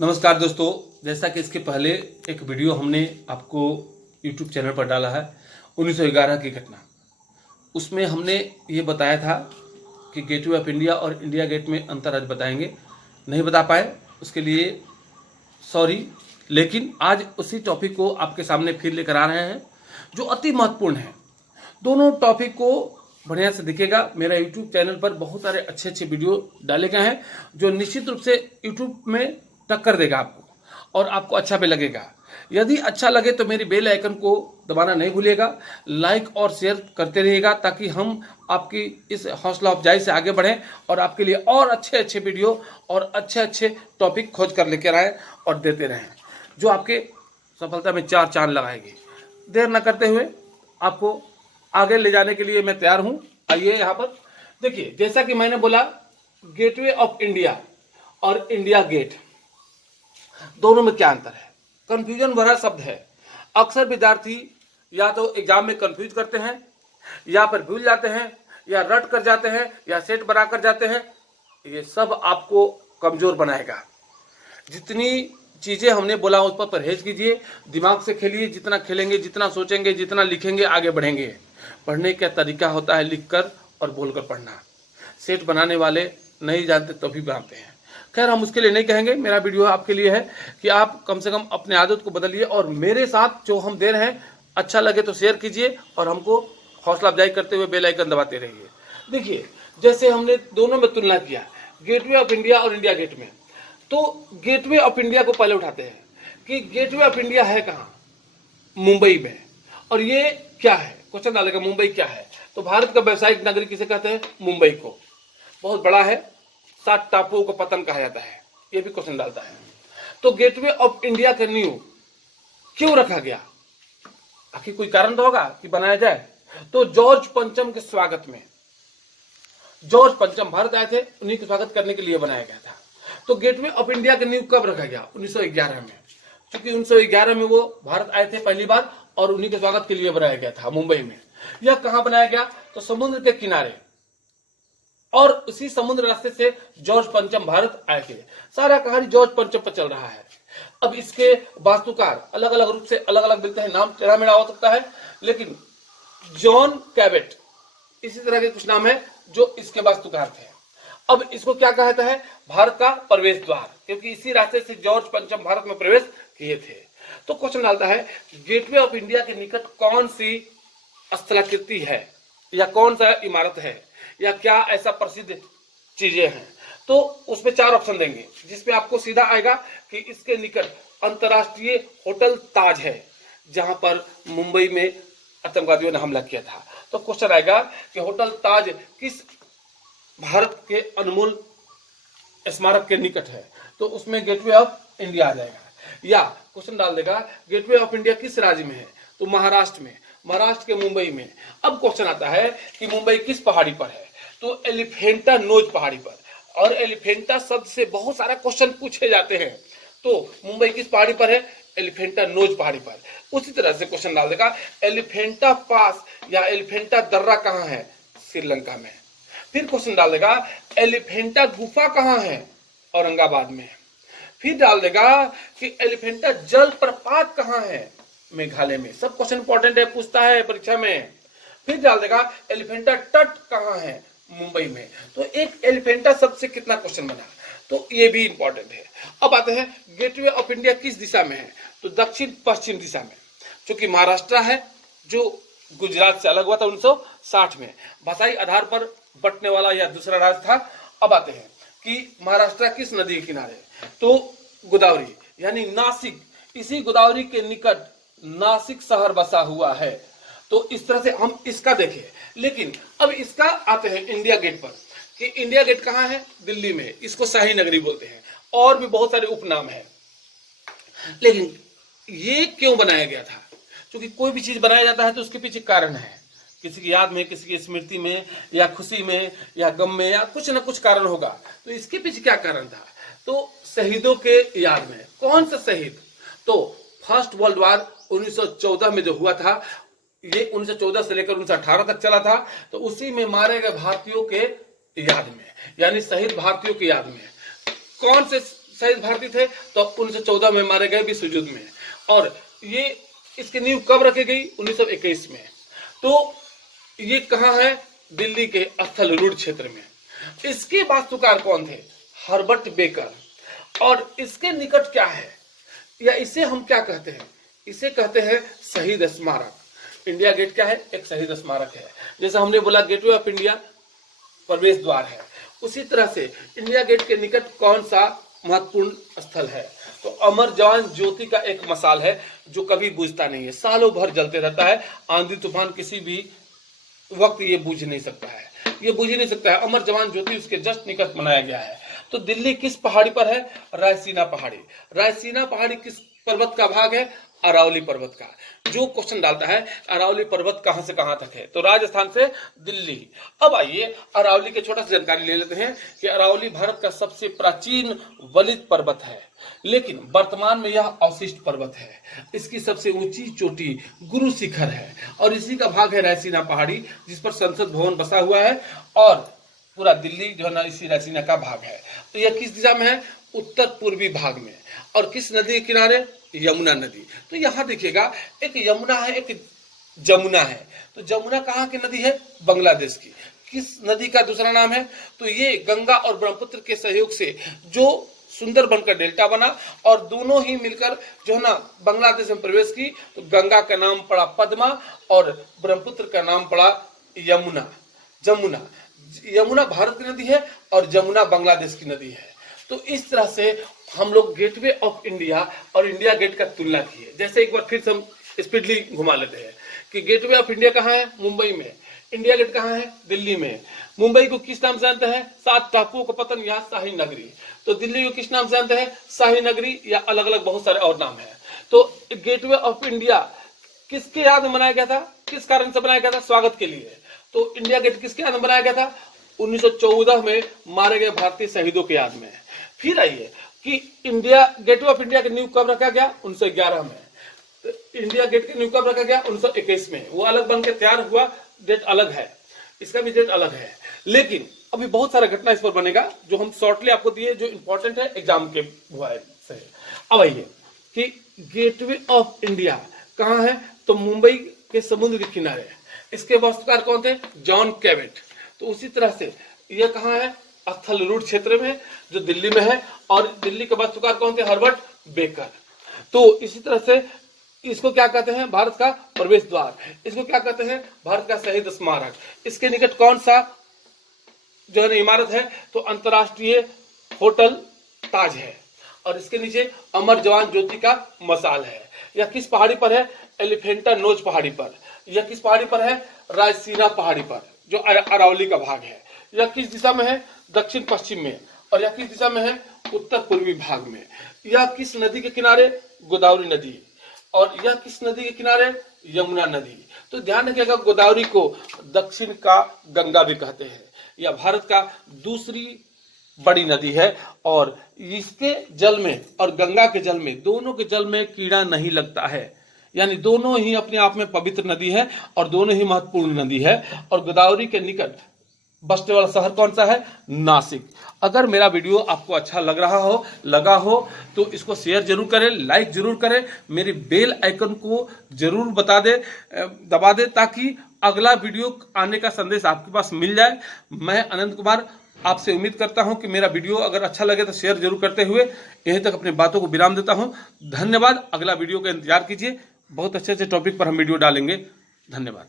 नमस्कार दोस्तों, जैसा कि इसके पहले एक वीडियो हमने आपको YouTube चैनल पर डाला है 1911 की घटना। उसमें हमने ये बताया था कि गेटवे ऑफ इंडिया और इंडिया गेट में अंतर आज बताएंगे। नहीं बता पाए, उसके लिए सॉरी। लेकिन आज उसी टॉपिक को आपके सामने फिर लेकर आ रहे हैं जो अति महत्वपूर्ण है। दोनों टॉपिक को बढ़िया से दिखेगा। मेरा YouTube चैनल पर बहुत सारे अच्छे अच्छे वीडियो डाले गए हैं जो निश्चित रूप से YouTube में टक्कर देगा आपको और आपको अच्छा भी लगेगा। यदि अच्छा लगे तो मेरी बेल आइकन को दबाना नहीं भूलिएगा, लाइक और शेयर करते रहिएगा ताकि हम आपकी इस हौसला अफजाई से आगे बढ़ें और आपके लिए और अच्छे अच्छे वीडियो और अच्छे अच्छे टॉपिक खोज कर लेकर आए और देते रहें जो आपके सफलता में चार चांद लगाएगी। देर न करते हुए आपको आगे ले जाने के लिए मैं तैयार हूं। आइए यहाँ पर देखिए, जैसा कि मैंने बोला गेटवे ऑफ इंडिया और इंडिया गेट दोनों में क्या अंतर है। कंफ्यूजन भरा शब्द है। अक्सर विद्यार्थी या तो एग्जाम में कंफ्यूज करते हैं या फिर भूल जाते हैं या रट कर जाते हैं या सेट बना कर जाते हैं। ये सब आपको कमजोर बनाएगा। जितनी चीजें हमने बोला उस पर परहेज कीजिए, दिमाग से खेलिए। जितना खेलेंगे, जितना सोचेंगे, जितना लिखेंगे, आगे बढ़ेंगे। पढ़ने का तरीका होता है लिखकर और बोलकर पढ़ना। सेट बनाने वाले नहीं जानते तभी बनाते हैं। खैर, हम उसके लिए नहीं कहेंगे। मेरा वीडियो आपके लिए है कि आप कम से कम अपने आदत को बदलिए और मेरे साथ जो हम दे रहे हैं अच्छा लगे तो शेयर कीजिए और हमको हौसला अफजाई करते हुए बेल आइकन दबाते रहिए। देखिए, जैसे हमने दोनों में तुलना किया, गेटवे ऑफ इंडिया और इंडिया गेट में, तो गेटवे ऑफ इंडिया को पहले उठाते हैं कि गेटवे ऑफ इंडिया है कहाँ? मुंबई में। और ये क्या है? क्वेश्चन डालेगा मुंबई क्या है, तो भारत का व्यावसायिक नगरी किसे कहते हैं? मुंबई को। बहुत बड़ा है, 7 टापुओं को पतन कहा जाता है। ये भी क्वेश्चन डालता है। तो गेटवे ऑफ इंडिया का न्यू क्यों रखा गया? आखिर कोई कारण तो होगा कि बनाया जाए। तो जॉर्ज पंचम के स्वागत में, जॉर्ज पंचम भारत आए थे, उन्हीं के स्वागत करने के लिए बनाया गया था। तो गेटवे ऑफ इंडिया का न्यू कब रखा गया? 1911 में। क्योंकि 1911 में वो भारत आए थे पहली बार और उन्हीं के स्वागत के लिए बनाया गया था मुंबई में। यह कहां बनाया गया? तो समुद्र के किनारे। और उसी समुद्र रास्ते से जॉर्ज पंचम भारत आए थे। सारा कहानी जॉर्ज पंचम पर चल रहा है। अब इसके वास्तुकार अलग अलग रूप से अलग अलग मिलते हैं, नाम टेढ़ा मेढ़ा हो सकता है, लेकिन जॉन कैबेट इसी तरह के कुछ नाम है जो इसके वास्तुकार थे। अब इसको क्या कहता है? भारत का प्रवेश द्वार, क्योंकि इसी रास्ते से जॉर्ज पंचम भारत में प्रवेश किए थे। तो क्वेश्चन डालता है गेटवे ऑफ इंडिया के निकट कौन सी स्थलाकृति है या कौन सा इमारत है या क्या ऐसा प्रसिद्ध चीजें हैं? तो उसमें 4 ऑप्शन देंगे जिसमें आपको सीधा आएगा कि इसके निकट अंतरराष्ट्रीय होटल ताज है जहां पर मुंबई में आतंकवादियों ने हमला किया था। तो क्वेश्चन आएगा कि होटल ताज किस भारत के अनमोल स्मारक के निकट है? तो उसमें गेटवे ऑफ इंडिया आ जाएगा। या क्वेश्चन डाल देगा गेटवे ऑफ इंडिया किस राज्य में है? तो महाराष्ट्र में, महाराष्ट्र के मुंबई में। अब क्वेश्चन आता है कि मुंबई किस पहाड़ी पर है? तो एलिफेंटा नोज पहाड़ी पर। और एलिफेंटा शब्द से बहुत सारा क्वेश्चन पूछे जाते हैं। तो मुंबई किस पहाड़ी पर है? एलिफेंटा नोज पहाड़ी पर। उसी तरह से क्वेश्चन डाल देगा एलिफेंटा पास या एलिफेंटा दर्रा कहाँ है? श्रीलंका में। फिर क्वेश्चन डाल देगा एलिफेंटा गुफा कहाँ है? औरंगाबाद में। फिर डाल देगा कि एलिफेंटा जलप्रपात कहाँ है? मेघालय में। सब क्वेश्चन इंपॉर्टेंट है, पूछता है परीक्षा में। फिर डाल देगा एलिफेंटा तट कहाँ है? मुंबई में। तो एक एलिफेंटा शब्द से कितना क्वेश्चन बना, तो ये भी इंपॉर्टेंट है। अब आते हैं गेटवे ऑफ इंडिया किस दिशा में है? तो दक्षिण पश्चिम दिशा में। क्योंकि महाराष्ट्र है जो गुजरात से अलग हुआ था 1960 में, भाषाई आधार पर बंटने वाला यह दूसरा राज्य था। अब आते हैं कि महाराष्ट्र किस नदी के किनारे? तो गोदावरी यानी नासिक। इसी गोदावरी के निकट नासिक शहर बसा हुआ है। तो इस तरह से हम इसका देखें। लेकिन अब इसका आते हैं इंडिया गेट पर कि इंडिया गेट कहाँ है? दिल्ली में। इसको शाही नगरी बोलते हैं और भी बहुत सारे उपनाम हैं। लेकिन ये क्यों बनाया गया था? क्योंकि कोई भी चीज बनाया जाता है तो उसके पीछे कारण है। किसी की याद में, किसी की स्मृति में, या खुशी में, या गम में, या कुछ ना कुछ कारण होगा। तो इसके पीछे क्या कारण था? तो शहीदों के याद में। कौन सा शहीद? तो फर्स्ट वर्ल्ड वॉर 1914 में जो हुआ था, ये 1914 से लेकर 1918 तक चला था। तो उसी में मारे गए भारतीयों के याद में, यानी शहीद भारतीयों की याद में। कौन से शहीद भारतीय थे तो 1914 में मारे गए विश्व युद्ध में, और ये इसकी नींव कब रखी गई? 1921 में। तो ये कहाँ है? दिल्ली के स्थल रोड क्षेत्र में। इसके वास्तुकार कौन थे? Herbert baker. और इसके निकट क्या है, या इसे हम क्या कहते हैं? इसे कहते हैं शहीद स्मारक। इंडिया गेट क्या है? एक शहीद स्मारक है। जैसे हमने बोला गेटवे ऑफ इंडिया प्रवेश द्वार है, उसी तरह से इंडिया गेट के निकट कौन सा महत्वपूर्ण स्थल है? तो अमर जवान ज्योति का एक मसाल है जो कभी बुझता नहीं है, सालों भर जलते रहता है। आंधी तूफान किसी भी वक्त ये बुझ नहीं सकता है, ये बुझ ही नहीं सकता है। अमर जवान ज्योति उसके जस्ट निकट बनाया गया है। तो दिल्ली किस पहाड़ी पर है? रायसीना पहाड़ी। रायसीना पहाड़ी किस पर्वत का भाग है? अरावली पर्वत का। जो क्वेश्चन डालता है अरावली पर्वत कहां से कहां तक है, तो राजस्थान से दिल्ली। अब आइए अरावली के छोटा सा जानकारी ले लेते हैं कि अरावली भारत का सबसे प्राचीन वलित पर्वत है, लेकिन वर्तमान में यह अवशिष्ट पर्वत है। इसकी सबसे ऊंची चोटी गुरु शिखर है, और इसी का भाग है रायसीना पहाड़ी, जिस पर संसद भवन बसा हुआ है, और पूरा दिल्ली जो है ना इसी रायसीना का भाग है। तो यह किस दिशा में है? उत्तर पूर्वी भाग में। और किस नदी के किनारे? यमुना नदी। तो यहाँ देखिएगा एक यमुना है, एक जमुना है। तो जमुना कहाँ की नदी है? बांग्लादेश की। किस नदी का दूसरा नाम है? तो ये गंगा और ब्रह्मपुत्र के सहयोग से जो सुंदरबन का डेल्टा बना, और दोनों ही मिलकर जो है ना बांग्लादेश में प्रवेश की, तो गंगा का नाम पड़ा पद्मा और ब्रह्मपुत्र का नाम पड़ा यमुना। जमुना, यमुना भारत की नदी है और जमुना बांग्लादेश की नदी है। तो इस तरह से हम लोग गेटवे ऑफ इंडिया और इंडिया गेट का तुलना की है। जैसे एक बार फिर से हम स्पीडली घुमा लेते हैं कि गेटवे ऑफ इंडिया कहाँ है? मुंबई में। इंडिया गेट कहाँ है? दिल्ली में। मुंबई को किस नाम से जानते हैं? 7 टापुओं का पतन, यहाँ शाही नगरी। तो दिल्ली को किस नाम से जानते हैं? शाही नगरी, या अलग अलग बहुत सारे और नाम है। तो गेटवे ऑफ इंडिया किसके याद में बनाया गया था? किस कारण से बनाया गया था? स्वागत के लिए। तो इंडिया गेट किसके याद में बनाया गया था? 1914 में मारे गए भारतीय शहीदों के याद में। फिर आइए कि इंडिया गेटवे ऑफ इंडिया की नींव कब रखा गया? 1911 में। तो इंडिया गेट की नींव कब रखा गया? 1921 में। वो अलग बन के तैयार हुआ, डेट अलग है, इसका भी डेट अलग है। लेकिन अभी बहुत सारा घटना इस पर बनेगा जो हम शॉर्टली आपको दिए, जो इंपॉर्टेंट है एग्जाम के हुआ है से। अब आइए कि गेटवे ऑफ इंडिया कहाँ है? तो मुंबई के समुद्री किनारे। इसके वास्तुकार कौन थे? जॉन कैवेट। तो उसी तरह से यह कहाँ है? स्थल रोड क्षेत्र में, जो दिल्ली में है। और दिल्ली के वास्तुकार कौन थे? Herbert baker. तो इसी तरह से इसको क्या कहते हैं? भारत का प्रवेश द्वार। इसको क्या कहते हैं? भारत का शहीद स्मारक। इसके निकट कौन सा जो है इमारत है? तो अंतरराष्ट्रीय होटल ताज है। और इसके नीचे अमर जवान ज्योति का मसाल है। यह किस पहाड़ी पर है? एलिफेंटा नोज पहाड़ी पर। यह किस पहाड़ी पर है? रायसीना पहाड़ी पर, जो अरावली का भाग है। यह किस दिशा में है? दक्षिण पश्चिम में। और यह किस दिशा में है? उत्तर पूर्वी भाग में। यह किस नदी के किनारे? गोदावरी नदी। और यह किस नदी के किनारे? यमुना नदी। तो ध्यान रखिएगा, गोदावरी को दक्षिण का गंगा भी कहते हैं। यह भारत का दूसरी बड़ी नदी है, और इसके जल में और गंगा के जल में, दोनों के जल में कीड़ा नहीं लगता है। यानी दोनों ही अपने आप में पवित्र नदी है और दोनों ही महत्वपूर्ण नदी है। और गोदावरी के निकट बसने वाला शहर कौन सा है? नासिक। अगर मेरा वीडियो आपको अच्छा लगा हो तो इसको शेयर जरूर करें, लाइक जरूर करें, मेरी बेल आइकन को जरूर दबा दे, ताकि अगला वीडियो आने का संदेश आपके पास मिल जाए। मैं अनंत कुमार आपसे उम्मीद करता हूं कि मेरा वीडियो अगर अच्छा लगे तो शेयर जरूर करते हुए यहीं तक अपनी बातों को विराम देता हूं। धन्यवाद। अगला वीडियो का इंतजार कीजिए, बहुत अच्छे टॉपिक पर हम वीडियो डालेंगे। धन्यवाद।